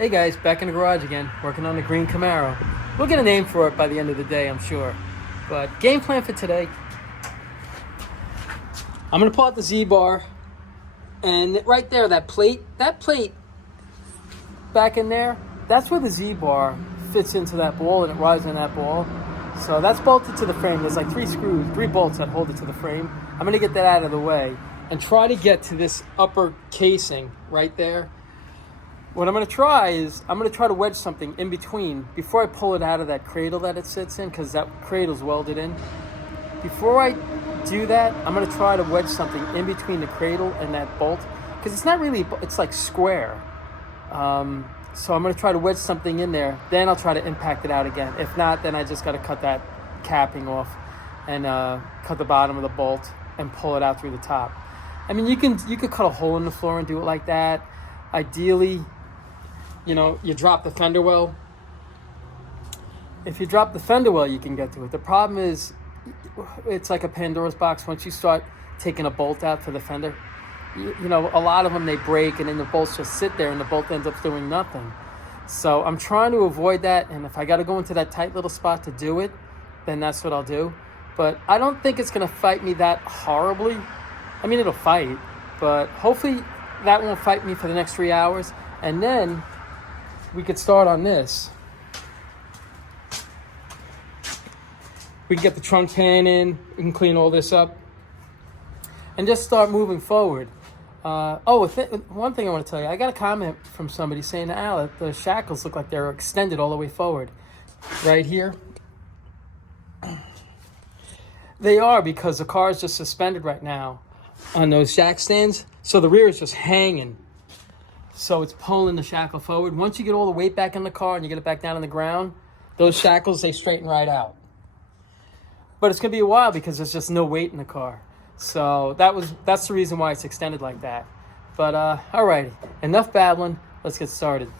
Hey guys, back in the garage again, working on the green Camaro. We'll get a name for it by the end of the day, I'm sure. But game plan for today, I'm gonna pull out the Z-bar, and right there, that plate back in there, that's where the Z-bar fits into that ball and it rides on that ball. So that's bolted to the frame. There's like three bolts that hold it to the frame. I'm gonna get that out of the way and try to get to this upper casing right there. What I'm going to try is, I'm going to try to wedge something in between before I pull it out of that cradle that it sits in, because that cradle's welded in. Before I do that, I'm going to try to wedge something in between the cradle and that bolt, because it's not really, it's like square. So I'm going to try to wedge something in there, then I'll try to impact it out again. If not, then I just got to cut that capping off and cut the bottom of the bolt and pull it out through the top. I mean, you could cut a hole in the floor and do it like that. Ideally, you drop the fender well. If you drop the fender well, you can get to it. The problem is, it's like a Pandora's box. Once you start taking a bolt out for the fender, a lot of them, they break and then the bolts just sit there and the bolt ends up doing nothing. So I'm trying to avoid that, and if I got to go into that tight little spot to do it, then that's what I'll do. But I don't think it's going to fight me that horribly. I mean, it'll fight, but hopefully that won't fight me for the next 3 hours. And then we could start on this. We can get the trunk pan in, we can clean all this up, and just start moving forward. One thing I want to tell you, I got a comment from somebody saying, Al, the shackles look like they're extended all the way forward. Right here. They are, because the car is just suspended right now on those jack stands, so the rear is just hanging. So it's pulling the shackle forward. Once you get all the weight back in the car and you get it back down on the ground, those shackles, they straighten right out. But it's going to be a while because there's just no weight in the car. So that's the reason why it's extended like that. But alrighty, enough babbling. Let's get started.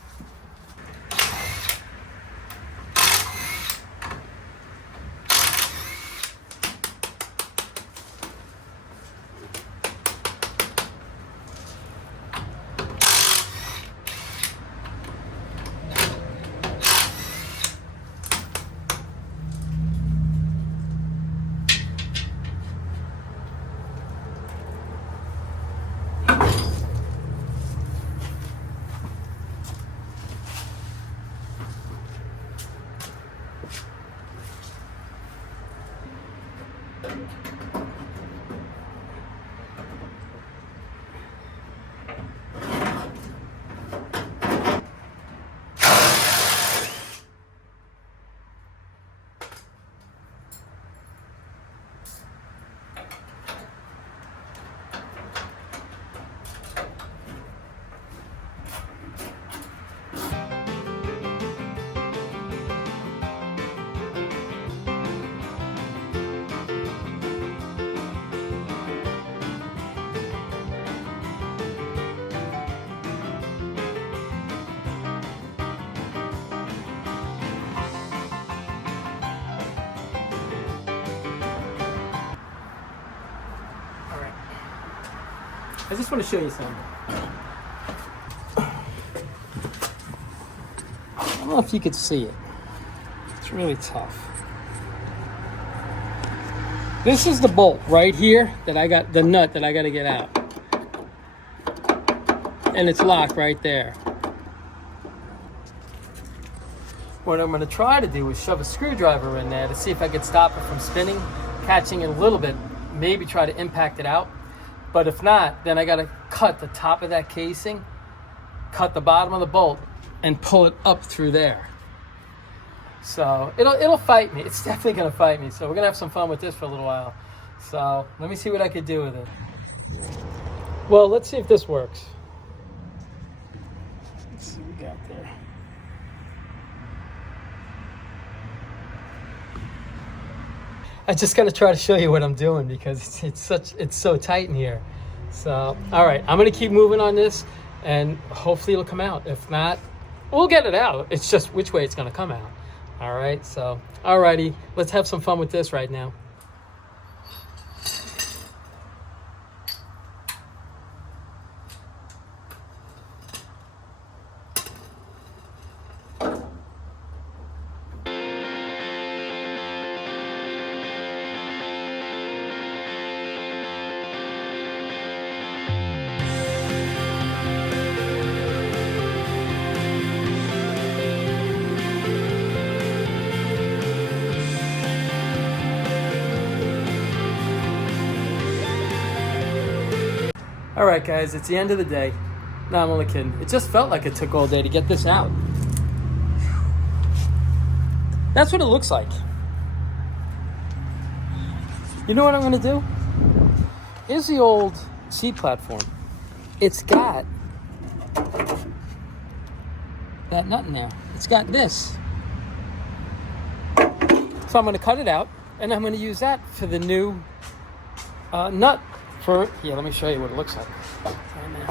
I just want to show you something. I don't know if you could see it. It's really tough. This is the bolt right here that I got, the nut that I got to get out. And it's locked right there. What I'm going to try to do is shove a screwdriver in there to see if I could stop it from spinning, catching it a little bit, maybe try to impact it out. But if not, then I got to cut the top of that casing, cut the bottom of the bolt, and pull it up through there. So it'll fight me. It's definitely going to fight me. So we're going to have some fun with this for a little while. So let me see what I could do with it. Well, let's see if this works. Let's see what we got there. I just got to try to show you what I'm doing because it's so tight in here. So, all right, I'm going to keep moving on this and hopefully it'll come out. If not, we'll get it out. It's just which way it's going to come out. All right, so, all righty, let's have some fun with this right now. All right, guys, it's the end of the day. No, I'm only kidding. It just felt like it took all day to get this out. That's what it looks like. You know what I'm going to do? Here's the old C platform. It's got that nut in there. It's got this. So I'm going to cut it out, and I'm going to use that for the new nut. Yeah, let me show you what it looks like. Right now.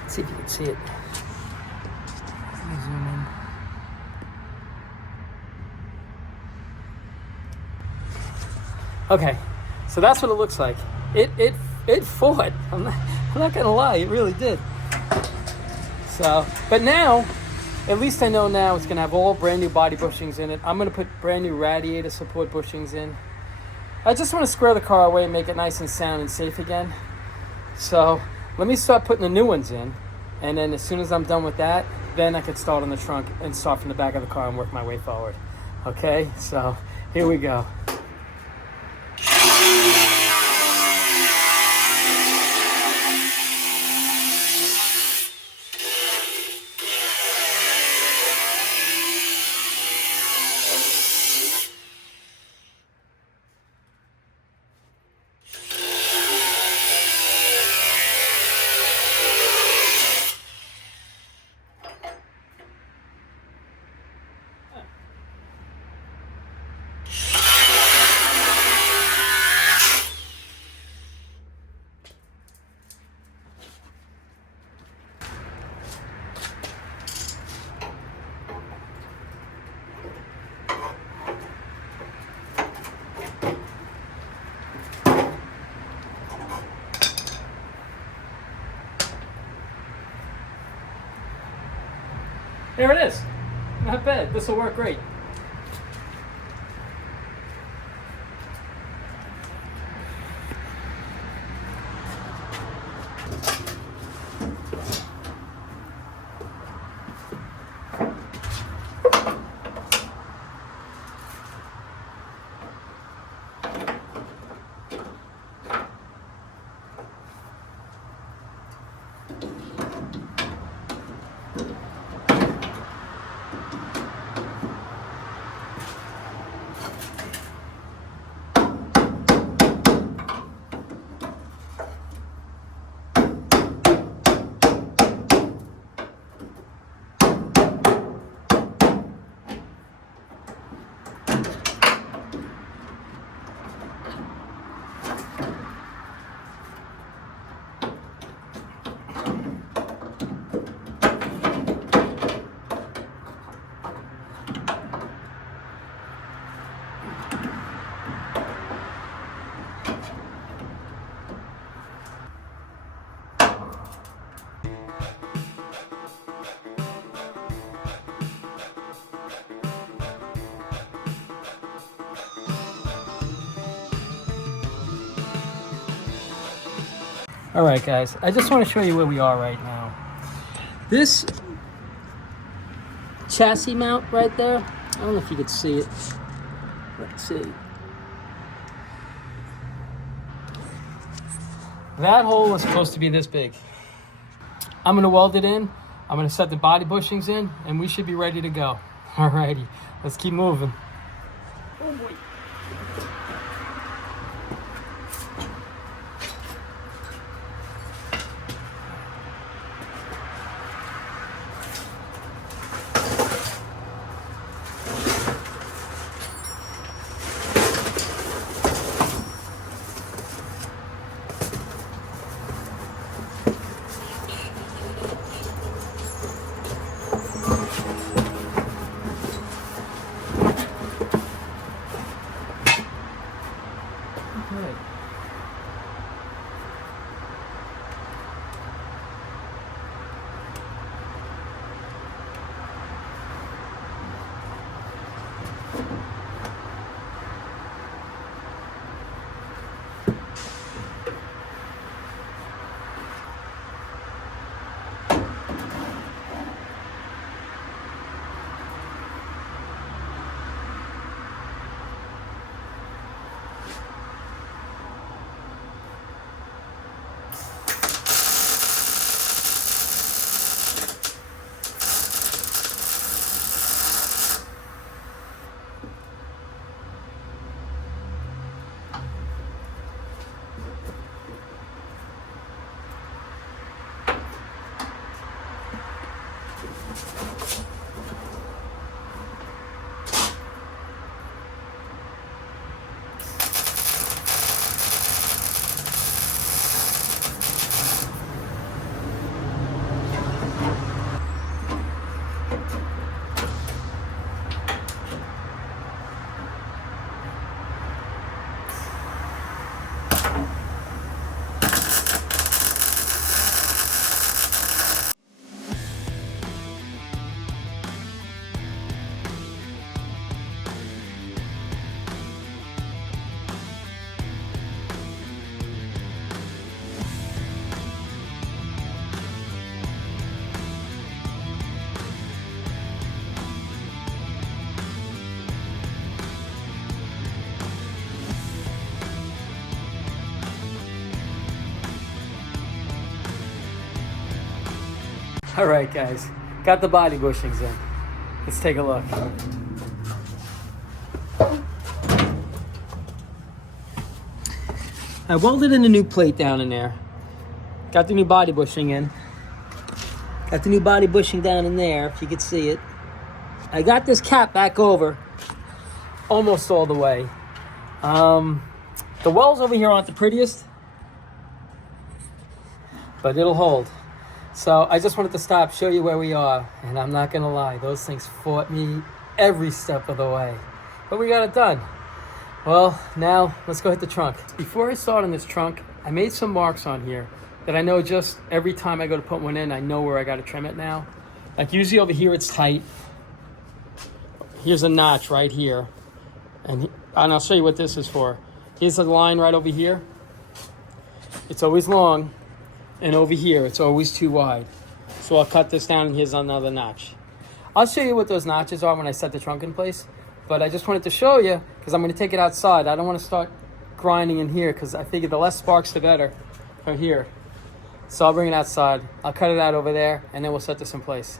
Let's see if you can see it. Let me zoom in. Okay, so that's what it looks like. It fought. I'm not gonna lie, it really did. So, but now, at least I know now it's gonna have all brand new body bushings in it. I'm gonna put brand new radiator support bushings in. I just want to square the car away and make it nice and sound and safe again. So let me start putting the new ones in, and then as soon as I'm done with that, then I could start on the trunk and start from the back of the car and work my way forward. Okay, so here we go. There it is. Not bad. This will work great. All right, guys, I just want to show you where we are right now. This chassis mount right there, I don't know if you can see it. Let's see. That hole is supposed to be this big. I'm going to weld it in. I'm going to set the body bushings in, and we should be ready to go. All righty, let's keep moving. Oh, boy. All right, guys. Got the body bushings in. Let's take a look. I welded in a new plate down in there. Got the new body bushing in. Got the new body bushing down in there, if you could see it. I got this cap back over almost all the way. The welds over here aren't the prettiest, but it'll hold. So I just wanted to stop, show you where we are, and I'm not gonna lie, those things fought me every step of the way, but we got it done. Well, now let's go hit the trunk. Before I start on this trunk, I made some marks on here that I know just every time I go to put one in, I know where I gotta trim it now. Like usually over here it's tight. Here's a notch right here, and I'll show you what this is for. Here's a line right over here. It's always long, and over here it's always too wide. So I'll cut this down, and here's another notch. I'll show you what those notches are when I set the trunk in place, but I just wanted to show you because I'm going to take it outside. I don't want to start grinding in here because I figure the less sparks the better from here. So I'll bring it outside. I'll cut it out over there, and then we'll set this in place.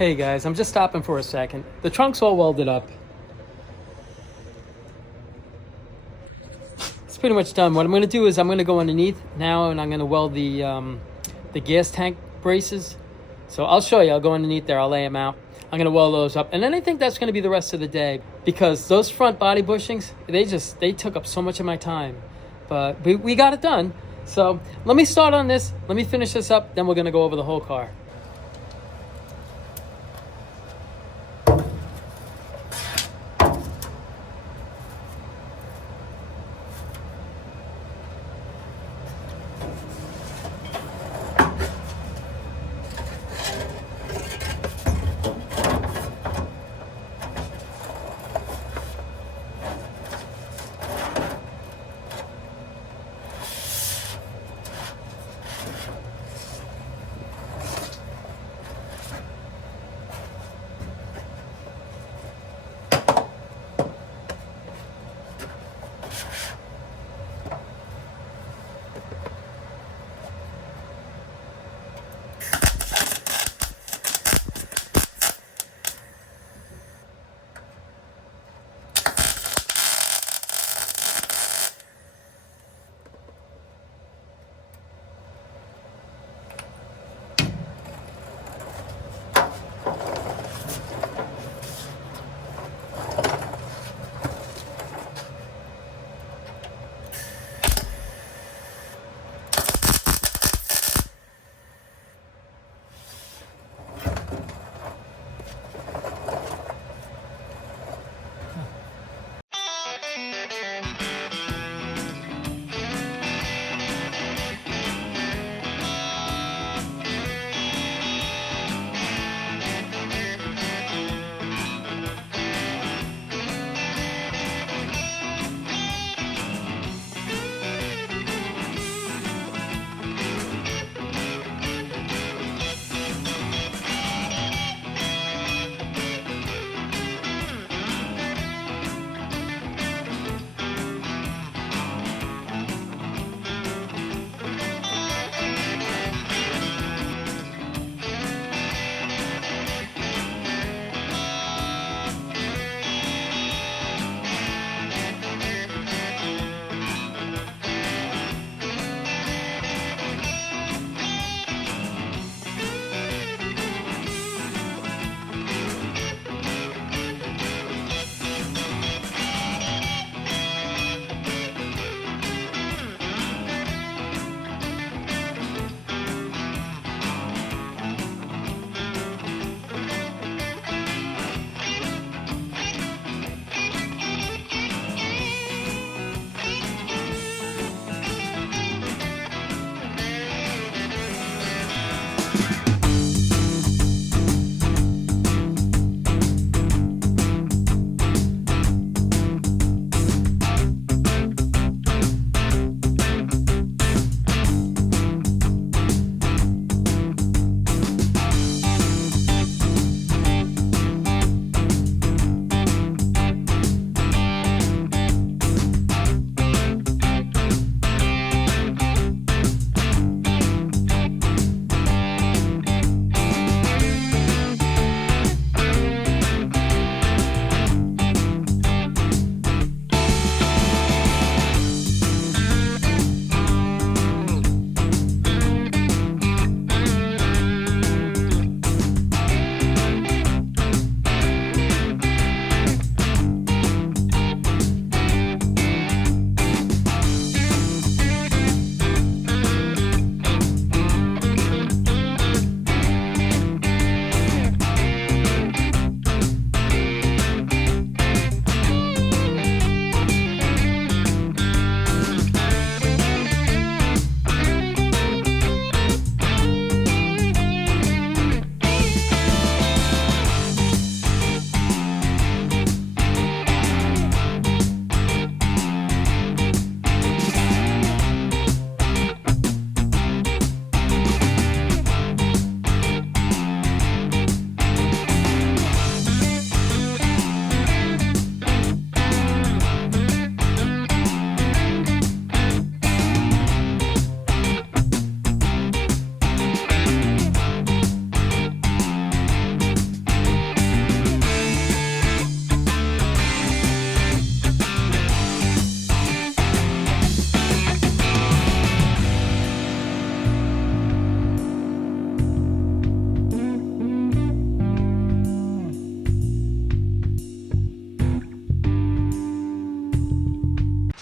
Hey guys, I'm just stopping for a second. The trunk's all welded up. It's pretty much done. What I'm going to do is I'm going to go underneath now and I'm going to weld the gas tank braces. So I'll show you. I'll go underneath there. I'll lay them out. I'm going to weld those up. And then I think that's going to be the rest of the day because those front body bushings, they took up so much of my time. But we got it done. So let me start on this. Let me finish this up. Then we're going to go over the whole car.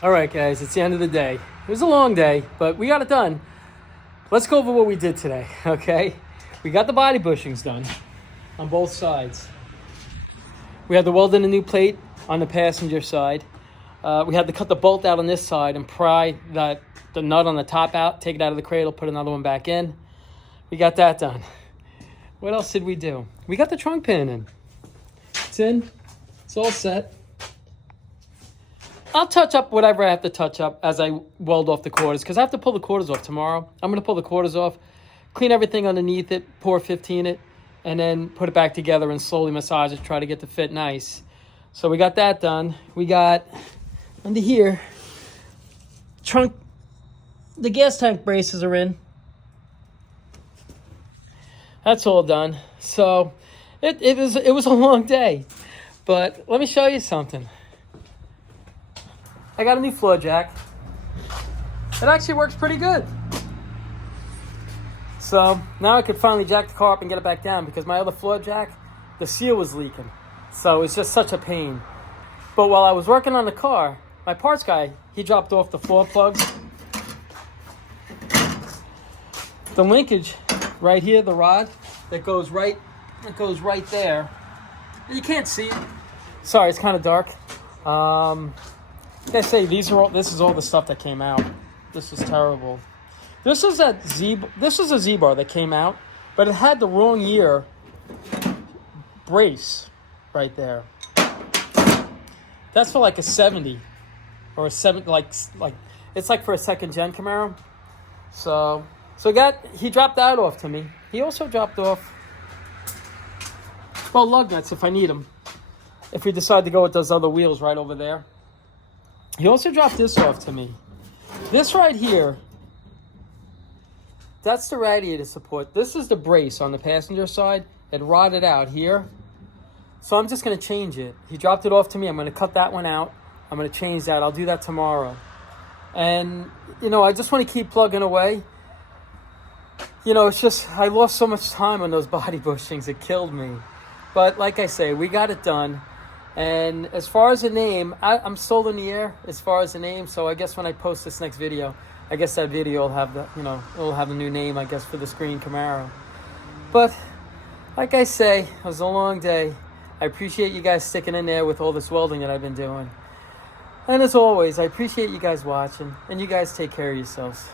All right, guys, it's the end of the day. It was a long day, but we got it done. Let's go over what we did today, okay? We got the body bushings done on both sides. We had to weld in a new plate on the passenger side. We had to cut the bolt out on this side and pry the nut on the top out, take it out of the cradle, put another one back in. We got that done. What else did we do? We got the trunk pin in. It's in. It's all set. I'll touch up whatever I have to touch up as I weld off the quarters, because I have to pull the quarters off tomorrow. I'm going to pull the quarters off, clean everything underneath it, pour 15 it, and then put it back together and slowly massage it, try to get the fit nice. So we got that done. We got under here, the gas tank braces are in. That's all done. So it was a long day, but let me show you something. I got a new floor jack. It actually works pretty good. So now I could finally jack the car up and get it back down, because my other floor jack, the seal was leaking. So it's just such a pain. But while I was working on the car, my parts guy, he dropped off the floor plugs. The linkage right here, the rod that goes right there. You can't see it. Sorry, it's kind of dark. Like I say, this is all the stuff that came out. This was terrible. This is a Z-bar that came out, but it had the wrong year brace right there. That's for like a 70 or a 7, like it's like for a second gen Camaro. So he dropped that off to me. He also dropped off lug nuts if I need them. If we decide to go with those other wheels right over there. He also dropped this off to me. This right here, that's the radiator support. This is the brace on the passenger side. It rotted out here. So I'm just going to change it. He dropped it off to me. I'm going to cut that one out. I'm going to change that. I'll do that tomorrow. And, I just want to keep plugging away. It's just, I lost so much time on those body bushings. It killed me. But like I say, we got it done. And as far as the name, I'm still in the air as far as the name. So I guess when I post this next video, I guess that video will have it'll have a new name, I guess, for this green Camaro. But like I say, it was a long day. I appreciate you guys sticking in there with all this welding that I've been doing. And as always, I appreciate you guys watching, and you guys take care of yourselves.